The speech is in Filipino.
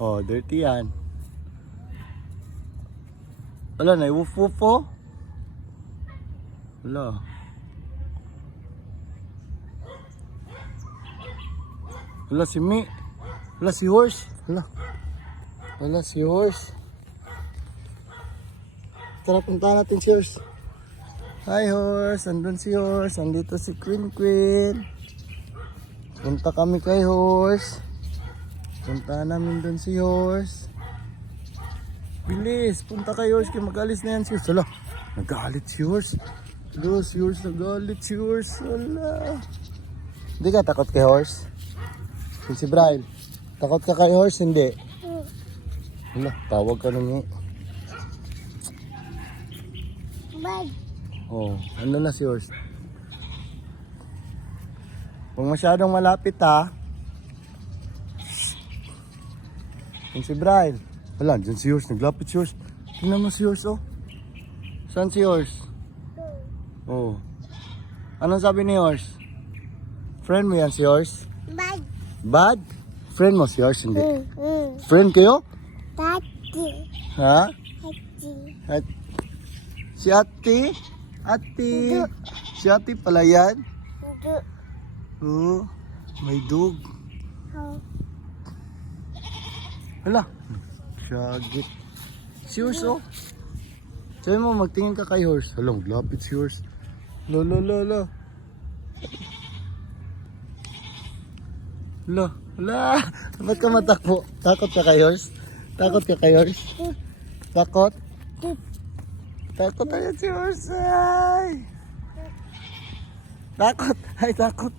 Oh, dirty yan. Wala, naiwuf-wuf oh. Wala. Wala si Mi. Wala si Horse. Wala si Horse. Tara, punta natin si Horse. Hi Horse, andun si Horse. Andito si Queen. Punta kami kay Horse. Punta namin dun si Horse. Bilis, punta kay Horse. Kaya mag-alis na yan si Horse. Wala, nag-aalit si Horse. Wala, si Horse, nag-aalit si Horse. Wala. Hindi ka takot kay Horse? Si Brian, takot ka kay Horse? Hindi. Wala, tawag ka nung Bye. Oh, ano na si Horse? Kung masyadong malapit ha. Yung si Brian. Wala, dyan si Horse. Naglapit si Horse. Tingnan mo si Horse oh. Saan si Horse? Oh. Anong sabi ni Horse? Friend mo yan si Horse? Bye. Bad? Friend mo si Horse? Hindi. Friend kayo? Tati. Ha? Tati. At si Ate? Ate? Si Ate pala yan? Hindi. Oh, may dug. Oh. Hala, syagit. Si Horse oh. Sabi mo, magtingin ka kay Horse. Hala, maglapit si Horse. Hala. Ba't ka matakbo? Takot ka kay Horse? Takot? Takot ayan si Horse. Ay! Takot.